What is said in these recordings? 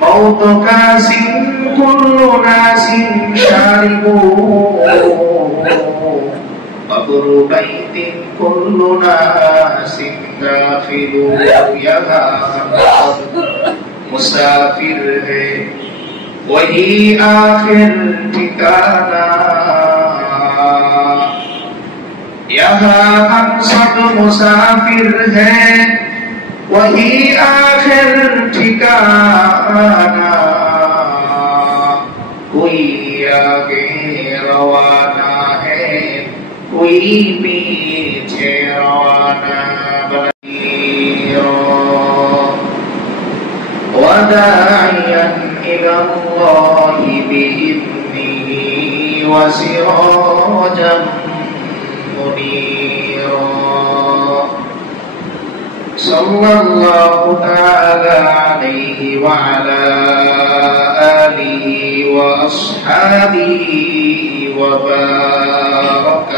موت كاس كل ناس شاربوه قبر بيت كل ناس داخلوه यहाँ मुसाफिर है वही आखिर ठिकाना यहाँ हम सब मुसाफिर हैं वही आखिर ठिकाना कोई आगे रवाना है कोई पीछे रवाना وداعيا إلى الله بإذنه وسراجا منيرا صلى الله تعالى عليه وعلى آله وأصحابه وبارك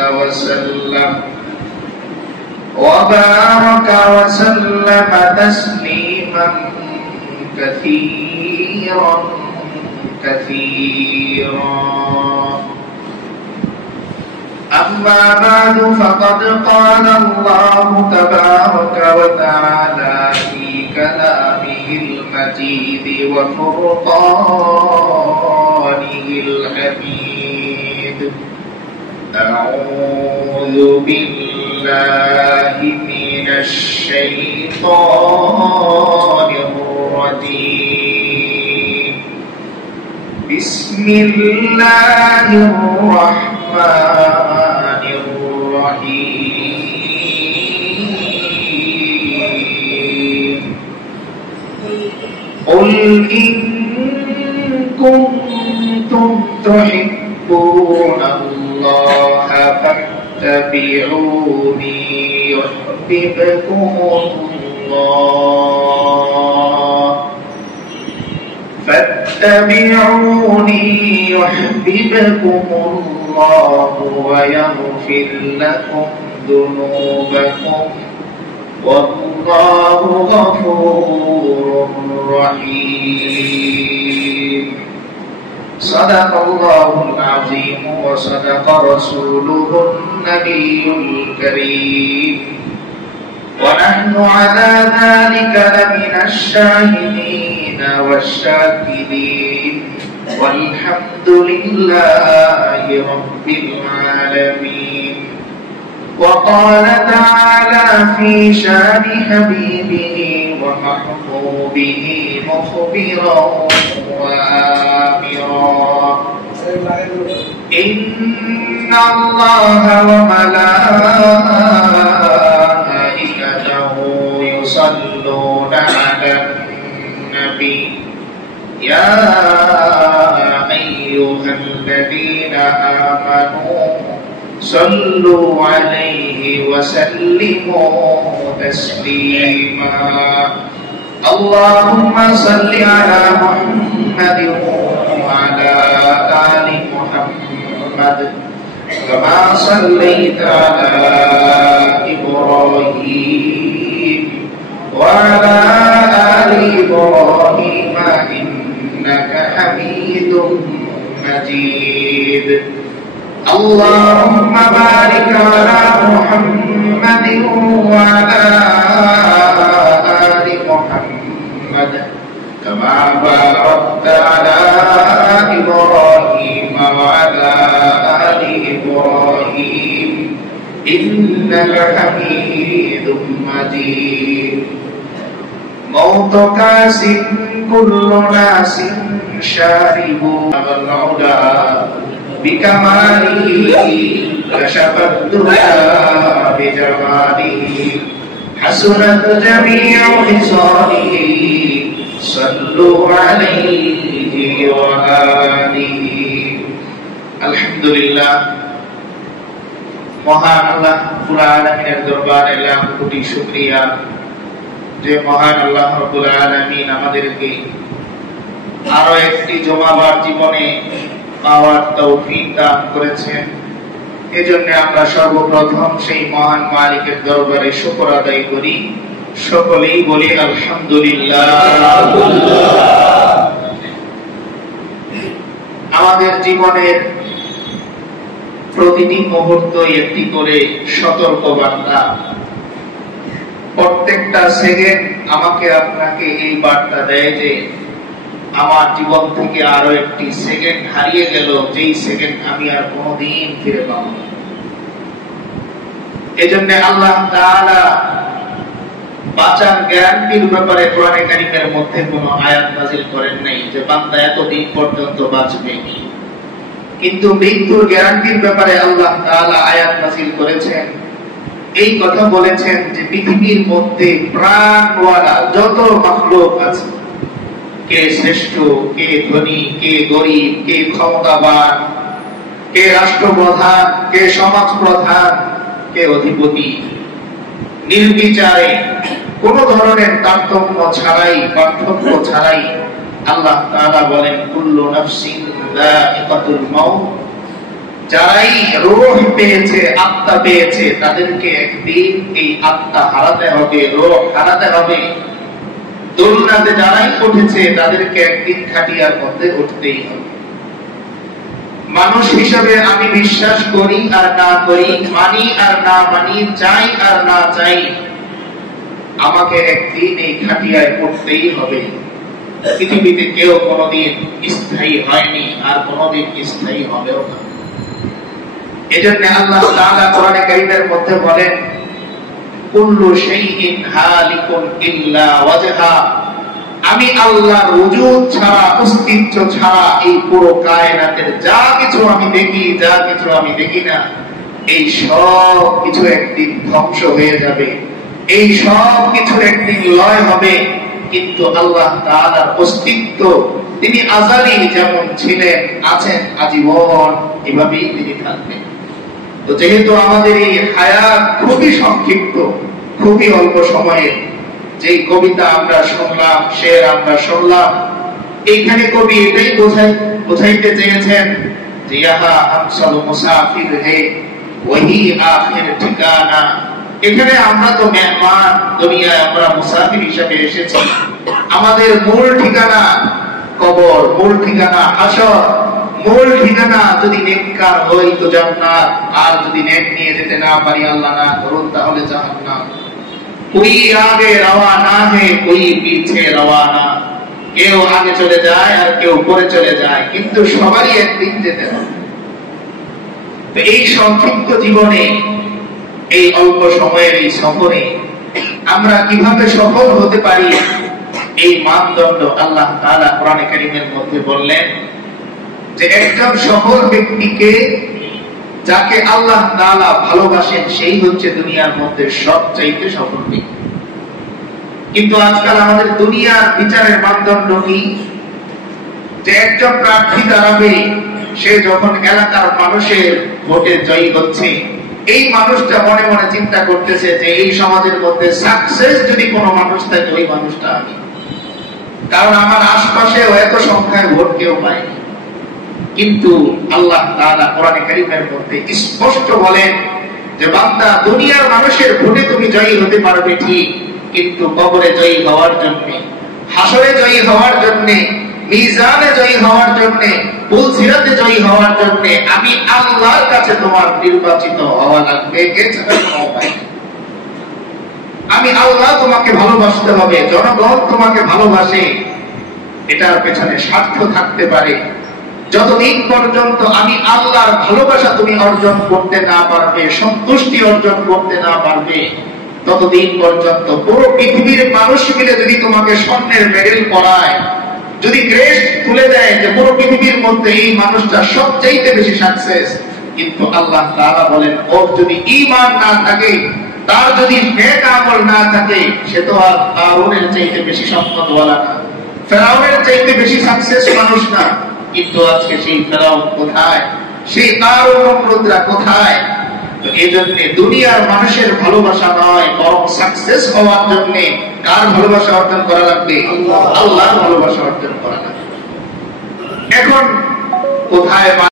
وسلم تسليما كثيرا أما بعد فقد قال الله تبارك وتعالى في كلامه المجيد وفرقانه الحميد أعوذ بالله من الشيطان الرجيم بسم الله الرحمن الرحيم قل إن كنتم تحبون الله فاتبعوني يحببكم الله فاتبعوني يحببكم الله ويغفر لكم ذنوبكم والله غفور رحيم صدق الله العظيم وصدق رسوله النبي الكريم ونحن على ذلك لمن الشاهدين والشاكرين والحمد لله رب العالمين وقال تعالى في شان حبيبه ومحبوبه مخبرا وآمرا إن الله وملائكته يصلون على النبي يا أيها الذين آمنوا صلوا عليه وسلموا تسليما اللهم صل على محمد وعلى آل محمد كما صليت على إبراهيم وعلى آل إبراهيم إنك حميد مجيد اللهم بارك على محمد وعلى آل محمد كما باركت على إبراهيم وعلى آل إبراهيم إنك حميد مجيد موت كاس كل ناس شارب العدا بكماله كشف الدنيا بجماله حسنت جميع خصاله صلوا عليه وآله الحمد لله মহান আল্লাহ রব্বুল আলামিনের দরবারে লাখ কোটি শুকরিয়া যে মহান আল্লাহ রব্বুল আলামিন আমাদেরকে আরো একটি জমাবার জীবনে পাওয়ার তৌফিক দান করেছেন। এজন্য আমরা সর্বপ্রথম সেই মহান মালিকের দরবারে শুকর আদায় করি। সকলেই বলি আলহামদুলিল্লাহ। আমাদের জীবনের প্রতিটি মুহূর্ত একটি করে সতর্ক বার্তা। প্রত্যেকটা সেকেন্ড আমাকে আপনাকে এই বার্তা দেয় যে আমার জীবন থেকে আরো একটি সেকেন্ড হারিয়ে গেল, যেই সেকেন্ড আমি আর কোনোদিন ফিরে পাবো না। এজন্য আল্লাহ তাআলা বাঁচার গ্যারান্টির ব্যাপারে কোরআনে কারীমের মধ্যে কোনো আয়াত নাযিল করেন নাই যে বান্দা এতদিন পর্যন্ত বাঁচবে, কিন্তু মৃত্যুর গ্যারান্টির ব্যাপারে আল্লাহ তাআলা আয়াত নাযিল করেছেন। এই কথা বলেছেন যে পৃথিবীর মধ্যে প্রাণওয়ালা যত মাখলুক আছে, কে শ্রেষ্ঠ, কে ধনী, কে গরিব, কে ক্ষমতাবান, কে রাষ্ট্রপ্রধান, কে সমাজ প্রধান, কে অধিপতি, নির্বিচারে কোন ধরনের তারতম্য ছাড়াই, পার্থক্য ছাড়াই আল্লাহ তাআলা বলেন কুল্লু নাফসিন যায়িকাতুল মাউত। যারাই রূহ পেয়েছে, আত্মা পেয়েছে, তাদেরকে একদিন এই আত্মা হারাতে হবে, রূহ হারাতে হবে। দুনিয়াতে যারাই উঠেছে তাদেরকে একদিন খাটিয়ার মধ্যে উঠতেই হবে। মানুষ হিসাবে আমি বিশ্বাস করি আর না করি, মানি আর না মানি, চাই আর না চাই, আমাকে একদিন এই খাটিয়ায় উঠতেই হবে। পৃথিবীতে কেউ কোনোদিন স্থায়ী হয়নি আর কোনোদিন স্থায়ী হবেও না। এজন্য আল্লাহ তাআলা কোরআনে কারীমের মধ্যে বলেন কুল্লু শাইইন হালিকুন ইল্লা ওয়াজহা। আমি আল্লাহর ওজুদ ছাড়া, অস্তিত্ব ছাড়া এই পুরো কায়নাতের যা কিছু আমি দেখি, যা কিছু আমি দেখি না, এই সব কিছু একদিন ধ্বংস হয়ে যাবে, এই সব কিছু একদিন লয় হবে। কিন্তু আল্লাহ তাআলার অস্তিত্ব, তিনি আযালি যেমন ছিলেন, আছেন আজীবন, এভাবেই তিনি থাকবেন। তো যেহেতু আমাদের এই হায়াত খুবই সংক্ষিপ্ত, খুবই অল্প সময়ে, যে কবিতা আমরা শুনলাম, শের আমরা শুনলাম, এইখানে কবি এটাই বোঝাইতে চেয়েছেন যে ইহা আমসাল মুসাফির হে ওহি আখির ঠিকানা। এখানে আমরা তো মেহমান, দুনিয়ায় আমরা মুসাফির হিসেবে এসেছি। আমাদের মূল ঠিকানা কবর, মূল ঠিকানা হাসর, মূল ঠিকানা যদি নেককার হই তো জান্নাত, আর যদি নেক নিয়ে যেতে না পারি, আল্লাহ না করুন, তাহলে জাহান্নাম। कोई आगे रवाना है, कोई पीछे रवाना। কেউ আগে চলে যায় আর কেউ পরে চলে যায়, কিন্তু সবারই একদিন যেতে হবে। তো এই সংক্ষিপ্ত জীবনে, এই অল্প সময়ের এই সফরে আমরা কিভাবে সফল হতে পারি, এই মানদণ্ড আল্লাহ তাআলা কোরআনে কারীমের মধ্যে বললেন যে একজন সফল ব্যক্তিকে, যাকে আল্লাহ তাআলা ভালোবাসেন, সেই হচ্ছে দুনিয়ার মধ্যে সবচাইতে সফল ব্যক্তি। কিন্তু আজকাল আমাদের দুনিয়ার বিচারের মানদণ্ড কি? যে একজন প্রার্থী দাঁড়াবে, সে যখন এলাকার মানুষের ভোটে জয়ী হচ্ছে, এই মানুষটা মনে মনে চিন্তা করতেছে যে এই সমাজের মধ্যে সাকসেস যদি কোনো মানুষ থাকে, ওই মানুষটা আমি, কারণ আমার আশপাশে এত সংখ্যায় ভোট কেউ পায়নি। কিন্তু আল্লাহ তাআলা কোরআনে কারীমের মধ্যে স্পষ্ট বলেন যে বান্দা, দুনিয়ার মানুষের ভোটে তুমি জয়ী হতে পারবে ঠিক, কিন্তু কবরে জয়ী হওয়ার জন্য, হাসরে জয়ী হওয়ার জন্য, মিজানে জয়ী হওয়ার জন্য, পুলসিরাতে জয়ী হওয়ার জন্য আমি আল্লাহর কাছে তোমার নির্বাচিত হওয়া লাগবে। এছাড়া কোনো উপায় নেই। আমি আল্লাহ তোমাকে ভালোবাসতে হবে, জনগণ তোমাকে ভালোবাসে, এটার পেছনে স্বার্থ থাকতে পারে। যতদিন পর্যন্ত আমি আল্লাহর ভালোবাসা তুমি অর্জন করতে না পারবে, সন্তুষ্টি অর্জন করতে না পারবে, ততদিন পর্যন্ত পুরো পৃথিবীর মানুষ মিলে যদি তোমাকে স্বর্ণের মেডেল পরায়, যদি ক্রেস্ট তুলে দেয় যে পুরো পৃথিবীর মধ্যে এই মানুষটা সবচাইতে বেশি সাকসেস, কিন্তু আল্লাহ তাআলা বলেন ওর যদি ঈমান না থাকে, তার যদি নেক আমল না থাকে, সে তো আর কারুনের চাইতে বেশি সম্পদওয়ালা না, ফেরাউনের চাইতে বেশি সাকসেস মানুষ না। কিন্তু আজকে সেই ফেরাউন কোথায়, সেই কারুন নমরুদরা কোথায়? তো এজন্য দুনিয়ার মানুষের ভালোবাসা নয়, বরং সাকসেস হওয়ার জন্য কার ভালোবাসা অর্জন করা লাগবে? আল্লাহর ভালোবাসা অর্জন করা লাগবে। এখন কোথায়